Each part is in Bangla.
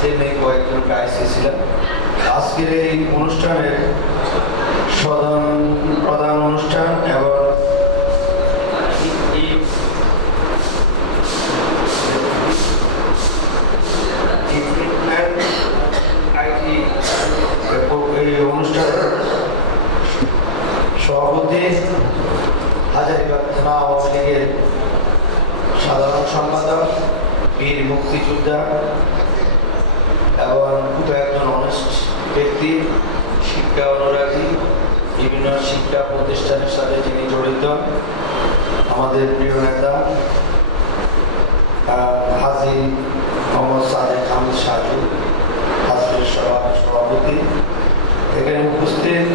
সেমনি কয়েকজনকে আইসিছিলাম। আজকের এই অনুষ্ঠানের প্রধান অনুষ্ঠান এবং এই অনুষ্ঠানের সভাপতি হাজারীবাগ থানা আওয়ামী লীগের সাধারণ সম্পাদক বীর মুক্তিযোদ্ধা এবং খুব একজন অনেস্ট ব্যক্তি, শিক্ষা অনুরাগী, বিভিন্ন শিক্ষা প্রতিষ্ঠানের সাথে যিনি জড়িত, আমাদের প্রিয় নেতা হাজী মোহাম্মদ সাদেক আহমেদ সাজু, আজকের সভাপতি। এখানে উপস্থিত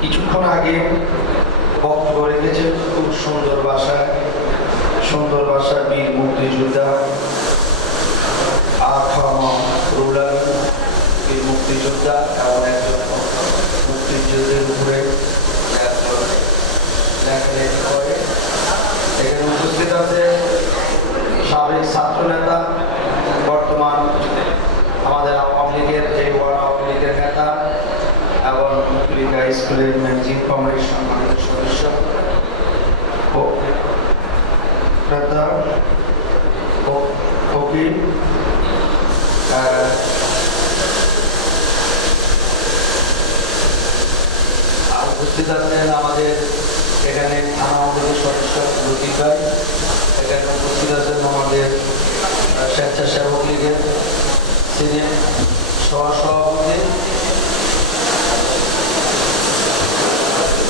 কিছুক্ষণ আগে বক্তব্য রেখেছেন খুব সুন্দর ভাষায় বীর মুক্তিযোদ্ধা বীর মুক্তিযোদ্ধা এমন একজন মুক্তিযুদ্ধের উপরে লেখালেখি করে। এখানে উপস্থিত আছে সাবেক ছাত্র নেতা, বর্তমান আমাদের আওয়ামী লীগের আওয়ামী লীগের নেতা এবং মুক্তিযোদ্ধা স্কুলের ম্যানেজিং কমিটির সম্মানিত সদস্য নেতা ফকির, উপস্থিত আছেন আমাদের এখানে থানা আমাদের সদস্য লতিফ ভাই, এখানে উপস্থিত আছেন আমাদের স্বেচ্ছাসেবক লীগের সিনিয়র সহসভাপতি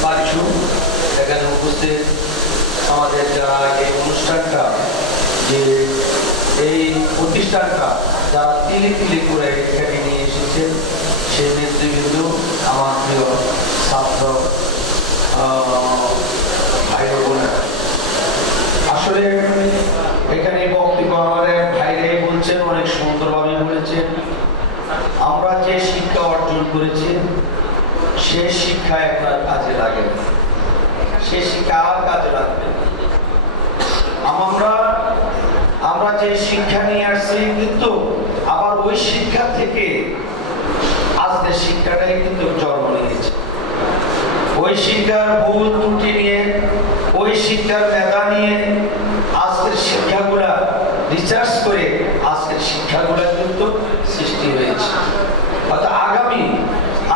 পারিশু, এখানে উপস্থিত আমাদের যারা এই অনুষ্ঠানটা যে এই প্রতিষ্ঠানটা যারা তিলি তিলি করে এখানে নিয়ে এসেছেন সেই নেতৃবৃন্দ, আমার প্রিয় ছাত্র ভাই বোনেরা, আসলে এখানে বক্তব্য আমাদের ভাইরাই বলছেন, অনেক সুন্দরভাবে বলেছেন। আমরা যে শিক্ষা অর্জন করেছি সে শিক্ষা আপনার কাজে লাগে না, সে শিক্ষা আর কাজে লাগবে। আমরা যে শিক্ষা নিয়ে আসছি কিন্তু আবার ওই শিক্ষা থেকে আজকের শিক্ষাটাই কিন্তু জন্ম নিয়েছে। ওই শিক্ষার ভুল ত্রুটি নিয়ে, ওই শিক্ষার মেধা নিয়ে আজকের শিক্ষাগুলা রিসার্চ করে আজকের শিক্ষাগুলা কিন্তু সৃষ্টি হয়েছে। অর্থাৎ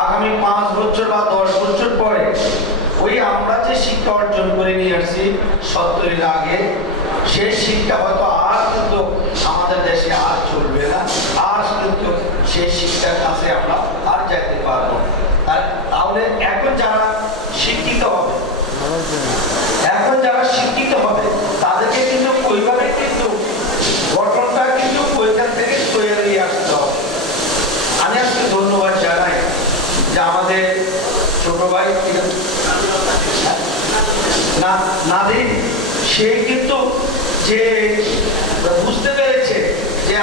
আগামী 5 বছর বা 10 বছর পরে ওই আমরা যে শিক্ষা অর্জন করে নিয়ে আসছি 70-এর আগে, সেই শিক্ষা হয়তো আর কিন্তু আমাদের দেশে আর চলবে না, আর কিন্তু সেই শিক্ষার কাছে আমরা আর যেতে পারবো। তাহলে এখন যারা শিক্ষিত হবে তাদেরকে কিন্তু ওইভাবে কিন্তু গঠনটা কিন্তু ওইখান থেকে তৈরি আসতে হবে। আমি আজকে ধন্যবাদ জানাই যে আমাদের ছোট ভাই নাদিম, সে কিন্তু যে বুঝতে পেরেছে যে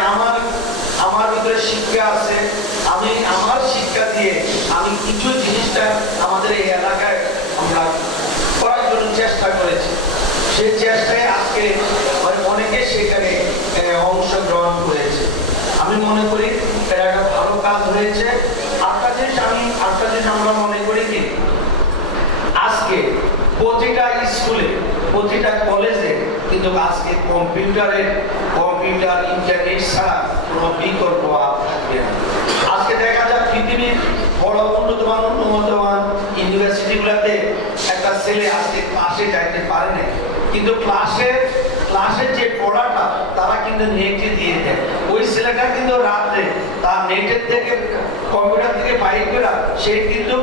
আমার ভিতরে শিক্ষা আছে, আমি আমার শিক্ষা দিয়ে আমি কিছু জিনিসটা আমাদের এই এলাকায় আমরা করার জন্য চেষ্টা করেছি। সেই চেষ্টায় আজকে অনেকে সেখানে অংশগ্রহণ করেছে। আমি মনে করি এটা একটা ভালো কাজ হয়েছে। আরেকটা জিনিস আমরা মনে করি কি, আজকে প্রতিটা স্কুলে, প্রতিটা কলেজে কিন্তু আজকে কম্পিউটার ইন্টারনেট ছাড়া কোনো বিকল্প থাকবে না। আজকে দেখা যায় পৃথিবীর বড় উন্নতমান ইউনিভার্সিটিগুলোতে একটা ছেলে আজকে ক্লাসে যাইতে পারে না, কিন্তু ক্লাসের যে পড়াটা তারা কিন্তু নেটে দিয়ে দেয়। ওই ছেলেটা কিন্তু রাত্রে তার নেটের থেকে কম্পিউটার থেকে বাইর করে সে কিন্তু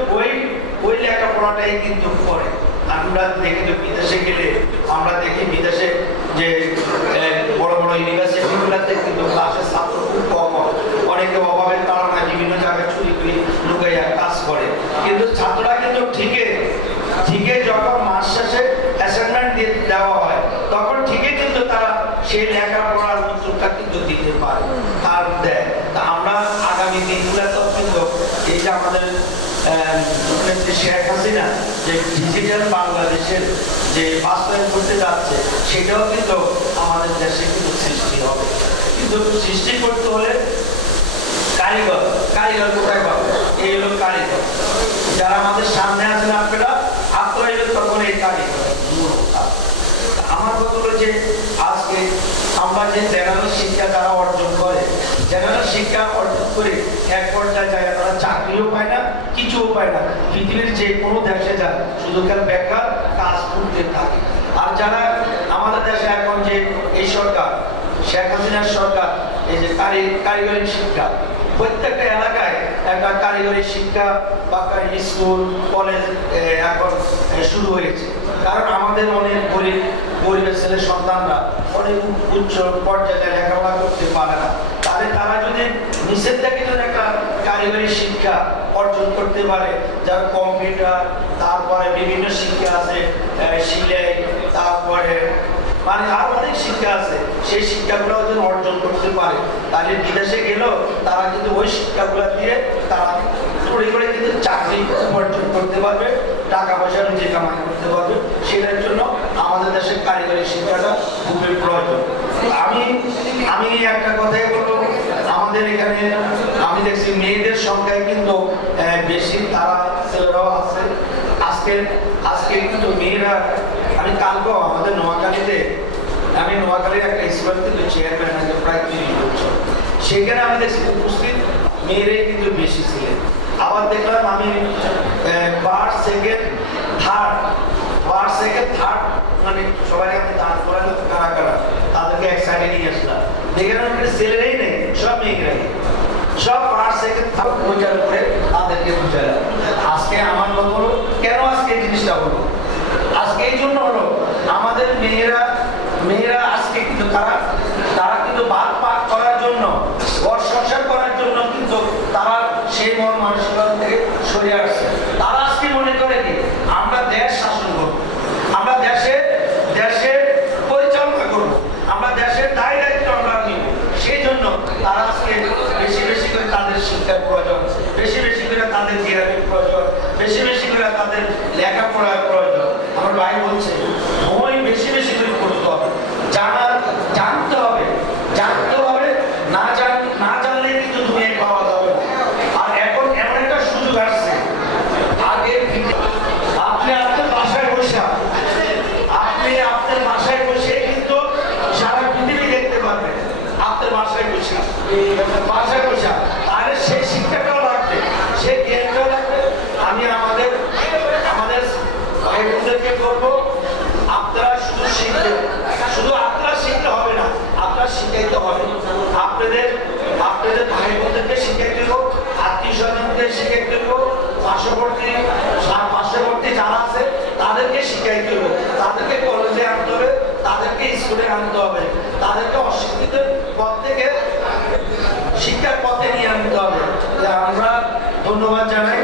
ওই লেখাপড়াটাই কিন্তু করে। আমরা দেখি তো বিদেশে গেলে আমরা দেখি বিদেশে যে বড় বড় ইউনিভার্সিটিগুলোতে কিন্তু ক্লাসের ছাত্র খুব কম হয়। অনেকে অভাবের কারণে বিভিন্ন জায়গায় চুরি করে লুকাইয়া কাজ করে, কিন্তু ছাত্ররা কিন্তু ঠিকই যখন মাস শেষে অ্যাসাইনমেন্ট দেওয়া হয় তখন ঠিকই কিন্তু তারা সেই লেখাপড়ার উত্তরটা কিন্তু দিতে পারে আর দেয়। তা আমরা আগামী দিনগুলোতেও কিন্তু এই যে আমাদের শেখ হাসিনা যে ডিজিটাল বাংলাদেশের যে বাস্তবায়ন করতে যাচ্ছে সেটাও কিন্তু আমাদের দেশে কিন্তু সৃষ্টি হবে। কিন্তু সৃষ্টি করতে হলে কারিগর, কারিগর কোথায় পাবো? এই হলো কারিগর। যারা আমাদের সামনে আছেন আপনারা এলো তখন এই কারিগর। আমার কথা হলো যে আজকে আমরা যে জেনারেল শিক্ষা যারা অর্জন করে, জেনারেল শিক্ষা অর্জন করে এক পর্যায়ে যায় তারা চাকরিও পায় না, কিছুও পায় না। পৃথিবীর যে কোনো দেশে যায় শুধু খেলে বেকার কাজ করতে থাকে। আর যারা আমাদের দেশে এখন যে এই সরকার, শেখ হাসিনার সরকার, এই যে কারিগরি শিক্ষা, প্রত্যেকটা এলাকায় একটা কারিগরি শিক্ষা বা স্কুল কলেজ এখন শুরু হয়েছে। কারণ আমাদের অনেক গরিবের ছেলে সন্তানরা অনেক উচ্চ পর্যায়ে লেখাপড়া করতে পারে না। তারা যদি নিষেধ থেকে যদি একটা কারিগরি শিক্ষা অর্জন করতে পারে, যার কম্পিউটার, তারপরে বিভিন্ন শিক্ষা আছে, সিলাই, তারপরে মানে আরো অনেক শিক্ষা আছে, সেই শিক্ষাগুলো যদি অর্জন করতে পারে তাহলে বিদেশে গেলেও তারা কিন্তু ওই শিক্ষাগুলো দিয়ে তারা তৈরি করে কিন্তু চাকরি অর্জন করতে পারবে, টাকা পয়সা নিজে কামাই করতে পারবে। সেটার জন্য আমাদের দেশের কারিগরি শিক্ষাটা খুবই প্রয়োজন। আমি একটা কথাই বলবো, আমাদের এখানে আমি দেখছি মেয়েদের সংখ্যায় কিন্তু বেশি, তারা ছেলেরাও আছে। আজকে কিন্তু মেয়েরা, আমি কালকেও আমাদের নোয়াখালীতে, আমি নোয়াখালীর একটা স্কুল কিন্তু চেয়ারম্যান আছে প্রায় 30 বছর, সেখানে আমি দেখছি উপস্থিত মেয়েরাই কিন্তু বেশি ছিলেন। আবার দেখলাম আমি ফার্স্ট সেকেন্ড থার্ড মানে সবাই আমি দান করালাম কারা তাদেরকে এক সাইডে নিয়ে আসলাম, দেখলাম ছেলেরাই নেই, সব মেয়েরাই, সব ফার্স্ট সেকেন্ড থার্ড বোঝার করে তাদেরকে বুঝালাম। আজকে আমার মত হলো কেন আজকে এই জিনিসটা হলো, আজকে এই জন্য হলো আমাদের মেয়েরা আজকে কিন্তু তারা কিন্তু ভাত পাক করার জন্য, ঘর সংসার করার জন্য কিন্তু তারা সেই মন মানসিকতা থেকে সরে আসছে। তারা আজকে মনে করে কি আমরা দেশ শাসন করব, আমরা দেশের পরিচালনা করব, আমরা দেশের দায়িত্ব আমরা নিব। সেই জন্য তারা আজকে বেশি করে তাদের শিক্ষার প্রয়োজন, বেশি করে তাদের জ্ঞানের প্রয়োজন, বেশি করে তাদের লেখাপড়ার প্রয়োজন। আমার ভাই বলছে বই বেশি করে পড়তে হবে, জানতে হবে, না জানলে কিন্তু দুনিয়ায় পাওয়া যাবে না। আর এখন এমন একটা সুযোগ আসছে, আগে আপনি আপনার বাসায় বসে কিন্তু সারা পৃথিবী দেখতে পারবেন, আপনার বাসায় বসে তাহলে সেই শিক্ষাটাও লাগবে, সেই জ্ঞানটাও লাগবে। আমি আমাদের ভাই বোনদেরকে বলবো, আপনারা শুধু আপনারা শিখতে হবে না, আপনারা শিখাইতে হবে। আপনাদের ভাই বোনদেরকে শিখাইতে দেবো, আত্মীয় স্বজনকে শিখাইতে দেবো, পার্শ্ববর্তী যারা আছে তাদেরকে শিখাইতে দেবো, তাদেরকে কলেজে আনতে হবে, তাদেরকে স্কুলে আনতে হবে, তাদেরকে অশিক্ষিত পথ থেকে শিক্ষার পথে নিয়ে আনতে হবে। আমরা ধন্যবাদ জানাই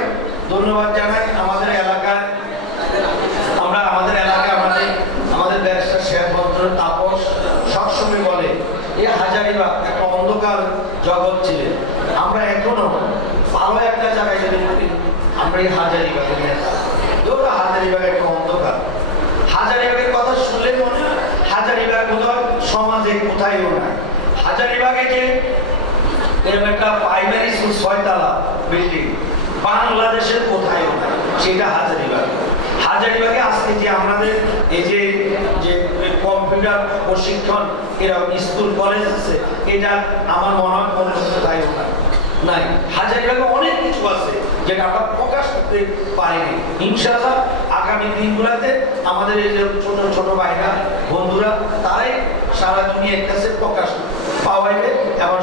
আমাদের এলাকায়, আমাদের ব্যারিস্টার শেখ বদরুল তাপস সবসময় বলে এই হাজারীবাগ একটা অন্ধকার জগৎ ছিলেন, আমরা এখনো ভালো একটা জায়গায় যদি বলি আমরা এই হাজারীবাগের নেতা। হাজারীবাগ একটা অন্ধকার, হাজারীবাগের কথা শুনলে মনে হয় হাজারীবাগ বোধহয় সমাজে কোথায়ও নাই। হাজারীবাগে যে এরকম একটা প্রাইমারি স্কুল 6 তলা বিল্ডিং বাংলাদেশের কোথায়ও নাই, সেটা হাজারীবাগে আজকে যে আমাদের এই যে কম্পিউটার প্রশিক্ষণ এরকম স্কুল কলেজ আছে, এটা আমার মনে হয় কোনো কোথায়ও নাই। হাজারীবাগে অনেক কিছু আছে যেটা আমরা প্রকাশ করতে পারিনি। ইনশাআল্লাহ আগামী দিনগুলোতে আমাদের এই যে ছোট ভাইরা বন্ধুরা তারাই সারা দুনিয়ার কাছে প্রকাশ পাওয়াইবে এবং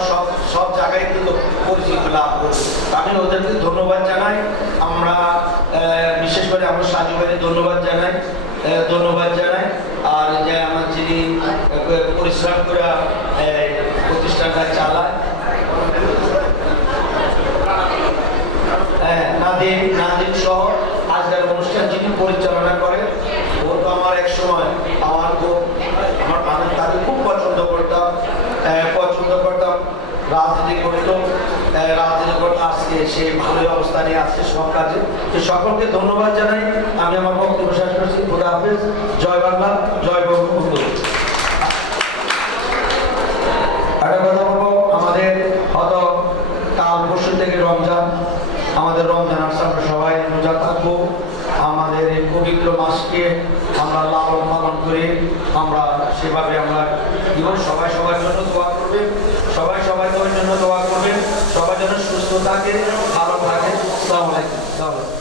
সব জায়গায় কিন্তু পরিচিতি লাভ করবে। আমি ওদেরকে ধন্যবাদ জানাই। আমরা বিশেষ করে আমরা সাজু ভাইকে ধন্যবাদ জানাই। আর যে আমার যিনি পরিশ্রম করে প্রতিষ্ঠানটা চালায় নাদিম সহ আজকের অনুষ্ঠান যিনি পরিচালনা করেন, ওর তো আমার এক সময় আমার তাকে খুব পছন্দ করতাম, রাজনীতি করতো, আজকে সে ভালোই অবস্থানে আছে সব কাজে। সকলকে ধন্যবাদ জানাই। আমি আমার বক্তব্য শেষ করছি। খোদা হাফেজ। জয় বাংলা, জয় বঙ্গবন্ধু। একটা কথা বলবো, থেকে রমজান, আমাদের রমজান আসছে, আমরা সবাই রোজা থাকবো। আমাদের এই পবিত্র মাসকে আমরা লালন পালন করে আমরা সেভাবে আমরা জীবন সবাই সবার জন্য দোয়া করবেন, সবাই সবার জন্য দোয়া করবেন, সবার জন্য সুস্থ থাকে, ভালো থাকে। আসসালামু আলাইকুম।